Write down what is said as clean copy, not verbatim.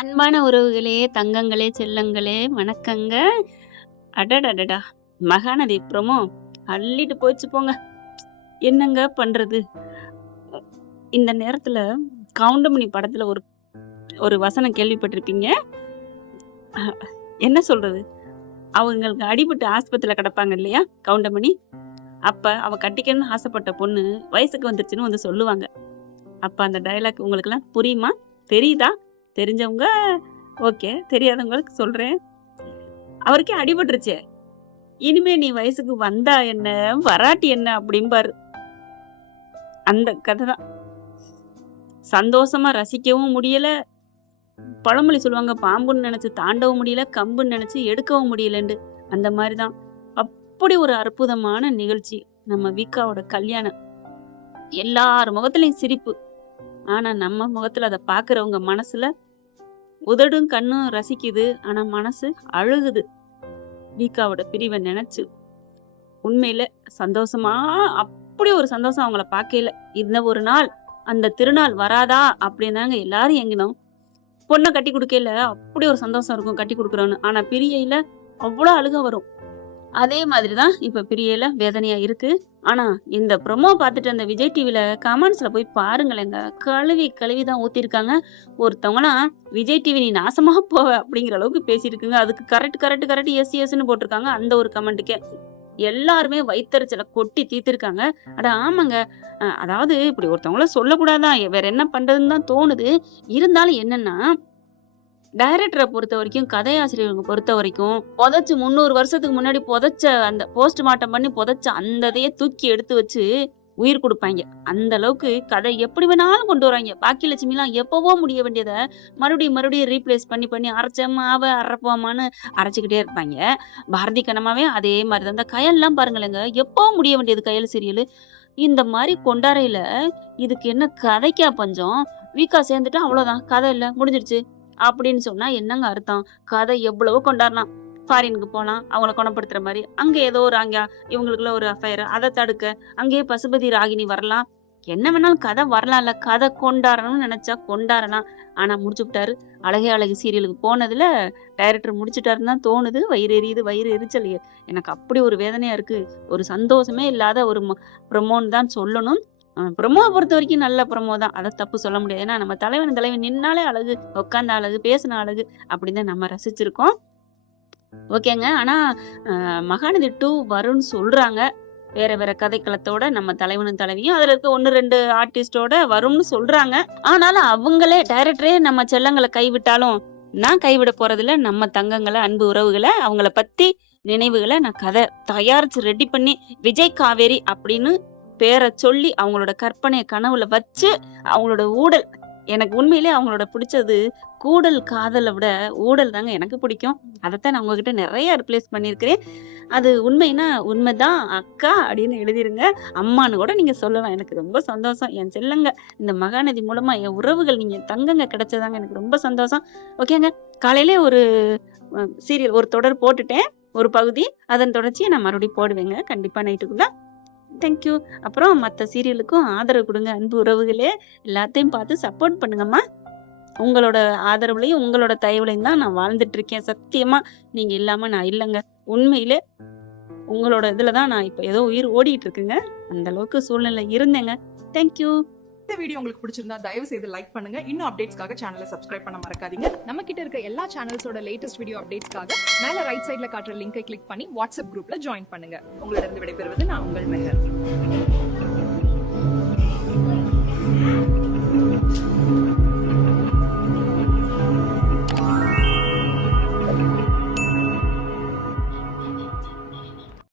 அன்பான உறவுகளே, தங்கங்களே, செல்லங்களே, வணக்கங்க. அடடடடா! மகாநதி ப்ரோமோ அள்ளிட்டு போச்சு போங்க. என்னங்க பண்றது? இந்த நேரத்துல கவுண்டமணி படத்துல ஒரு ஒரு வசனம் கேள்விப்பட்டிருப்பீங்க. அ என்ன சொல்றது? அவங்களுக்கு அடிபட்டு ஆஸ்பத்திரியில கிடப்பாங்க இல்லையா? கவுண்டமணி. அப்ப அவ கட்டிக்கணும்னு ஆசைப்பட்ட பொண்ணு வயசுக்கு வந்துருச்சுன்னு வந்து சொல்லுவாங்க. அப்ப அந்த டயலாக் உங்களுக்கெல்லாம் புரியுமா? தெரியுதா? தெரிஞ்சவங்க ஓகே. தெரியாதவங்களுக்கு சொல்றேன். அவருக்கே அடிபட்டுருச்சே. இனிமே நீ வயசுக்கு வந்தா என்ன? வராட்டி என்ன? அப்படிம்பாரு. அந்த கதை தான். சந்தோஷமா ரசிக்கவும் முடியல. பழமொழி சொல்லுவாங்க, பாம்புன்னு நினைச்சு தாண்டவும் முடியல, கம்புன்னு நினைச்சு எடுக்கவும் முடியலன்னு. அந்த மாதிரி தான். அப்படி ஒரு அற்புதமான நிகழ்ச்சி. நம்ம விக்காவோட கல்யாணம். எல்லார் முகத்துலயும் சிரிப்பு. ஆனா நம்ம முகத்துல அத பாக்குறவங்க மனசுல உதடும் கண்ணும் ரசிக்குது. ஆனா மனசு அழுகுது. விக்காவோட பிரிவை நினைச்சு. உண்மையில சந்தோஷமா அப்படி ஒரு சந்தோஷம் அவங்கள பார்க்கையில. இந்த ஒரு நாள் அந்த திருநாள் வராதா அப்படின்னாங்க எல்லாரும் ஏங்கினோம். பொண்ணை கட்டி கொடுக்கையில அப்படி ஒரு சந்தோஷம் இருக்கும் கட்டி கொடுக்குறோன்னு. ஆனா பிரியையில அவ்வளவு அழுக வரும். அதே மாதிரிதான் இப்ப பிரியையில வேதனையா இருக்கு. ஆனா இந்த ப்ரோமோ பார்த்துட்டு அந்த விஜய் டிவில கமெண்ட்ஸ்ல போய் பாருங்களேங்க. கழுவி கழுவிதான் ஊத்திருக்காங்க. ஒருத்தவங்களாம் விஜய் டிவி நீ நாசமா போவ அப்படிங்கிற அளவுக்கு பேசியிருக்குங்க. அதுக்கு கரெக்ட் எஸ் எஸ்ன்னு போட்டிருக்காங்க. அந்த ஒரு கமெண்ட்டுக்கே எல்லாருமே வயித்தெரிச்சல கொட்டி தீர்த்திருக்காங்க. அட ஆமாங்க. அதாவது இப்படி ஒருத்தவங்கள சொல்லக்கூடாதான். வேற என்ன பண்றதுன்னு தான் தோணுது. இருந்தாலும் என்னன்னா, டைரக்டர பொறுத்தவரைக்கும், கதையாசிரியர்களை பொறுத்தவரைக்கும், புதைச்சு 300 வருஷத்துக்கு முன்னாடி புதைச்ச அந்த போஸ்ட்மார்ட்டம் பண்ணி புதைச்ச அந்த இதையே தூக்கி எடுத்து வச்சு உயிர் குடுப்பாய்ங்க. அந்த அளவுக்கு கதை எப்படி வேணாலும் கொண்டு வராய்ங்க. பாக்கியலட்சுமிலாம் எப்பவோ முடிய வேண்டியத மறுபடியும் ரீப்ளேஸ் பண்ணி அரைச்ச மாவ அரைப்போமான்னு அரைச்சுக்கிட்டே இருப்பாய்ங்க. பாரதி கண்ணம்மாவே அதே மாதிரி தான். இந்த கயல்லாம் பாருங்களேங்க, எப்பவோ முடிய வேண்டியது கயல் சீரியலு. இந்த மாதிரி கொண்டாரையில இதுக்கு என்ன கதைக்கா பஞ்சம்? வீக்கா சேர்ந்துட்டா அவ்வளவுதான், கதை இல்ல முடிஞ்சிருச்சு அப்படின்னு சொன்னா என்னங்க அர்த்தம்? கதை எவ்வளவோ கொண்டாடலாம். ஃபாரினுக்கு போலாம், அவங்கள குணப்படுத்துற மாதிரி. அங்க ஏதோ ஒரு இவங்களுக்குள்ள ஒரு அஃபயர், அதை தடுக்க அங்கேயே பசுபதி ராகினி வரலாம். என்ன வேணாலும் கதை வரலாம்ல. கதை கொண்டாடணும்னு நினைச்சா கொண்டாடலாம். ஆனா முடிச்சு விட்டாரு. அழகே அழகு சீரியலுக்கு போனதுல டைரக்டர் முடிச்சுட்டாருன்னு தான் தோணுது. வயிறு எரியுது, வயிறு எரிச்சல். எனக்கு அப்படி ஒரு வேதனையா இருக்கு. ஒரு சந்தோஷமே இல்லாத ஒரு ப்ரமோன்னு தான் சொல்லணும். ப்ரமோவை பொறுத்த வரைக்கும் நல்ல ப்ரமோ தான். அதை தப்பு சொல்ல முடியாது. ஏன்னா நம்ம தலைவி நின்னாலே அழகு, உட்கார்ந்த அழகு, பேசின அழகு அப்படின்னு நம்ம ரசிச்சிருக்கோம். ஓகேங்க. ஆனா மகாநதி 2 வரும்னு சொல்றாங்க. வேற கதைக்களத்தோட நம்ம தலைவனும் தலைவியும் அதுல இருக்க 1-2 ஆர்டிஸ்டோட வரும்னு சொல்றாங்க. ஆனாலும் அவங்களே டைரக்டரே நம்ம செல்லங்களை கைவிட்டாலும் நான் கைவிட போறதில்ல. நம்ம தங்கங்களை, அன்பு உறவுகளை, அவங்கள பத்தி நினைவுகளை நான் கதை தயாரிச்சு ரெடி பண்ணி விஜய் காவேரி அப்படின்னு பேரை சொல்லி அவங்களோட கற்பனையை கனவுல வச்சு அவங்களோட ஊடல், எனக்கு உண்மையிலே அவங்களோட பிடிச்சது கூடல் காதலை விட ஊடல் தாங்க எனக்கு பிடிக்கும். அதைத்தான் நான் உங்ககிட்ட நிறைய ரிப்ளேஸ் பண்ணியிருக்கிறேன். அது உண்மைன்னா உண்மைதான் அக்கா அப்படின்னு எழுதிருங்க. அம்மான்னு கூட நீங்க சொல்லலாம். எனக்கு ரொம்ப சந்தோஷம். என் செல்லங்க இந்த மகாநதி மூலமா என் உறவுகள் நீங்க தங்கங்க கிடைச்சதாங்க எனக்கு ரொம்ப சந்தோஷம். ஓகேங்க. காலையிலே ஒரு சீரியல் ஒரு தொடர் போட்டுட்டேன், ஒரு பகுதி. அதன் தொடர்ச்சியை நான் மறுபடியும் போடுவேங்க கண்டிப்பா நைட்டுக்குள்ள. தேங்க்யூ. அப்புறம் மற்ற சீரியலுக்கும் ஆதரவு கொடுங்க அன்பு உறவுகளே. எல்லாத்தையும் பார்த்து சப்போர்ட் பண்ணுங்கம்மா. உங்களோட ஆதரவுலையும் உங்களோட தயவுலையும் தான் நான் வாழ்ந்துட்டு இருக்கேன். சத்தியமா நீங்க இல்லாம நான் இல்லைங்க. உண்மையிலே உங்களோட இதுலதான் நான் இப்ப ஏதோ உயிர் ஓடிட்டு இருக்குங்க. அந்த அளவுக்கு சூழ்நிலை இருந்தேங்க. தேங்க்யூ. இந்த வீடியோ உங்களுக்கு பிடிச்சிருந்தா தயவு செய்து லைக் பண்ணுங்க. இன்னும் அப்டேட்ஸ்க்காக சேனலை சப்ஸ்கிரைப் பண்ண மறக்காதீங்க. நம்ம கிட்ட இருக்க எல்லா சேனல்ஸோட லேட்டஸ்ட் வீடியோ அப்டேட்ஸ்க்காக மேல ரைட் சைடுல காட்டுற லிங்கை கிளிக் பண்ணி வாட்ஸ்அப் குரூப்ல ஜாயின் பண்ணுங்க. உங்களிடம் விடைபெறுவது நான் உங்கள் மெஹர்.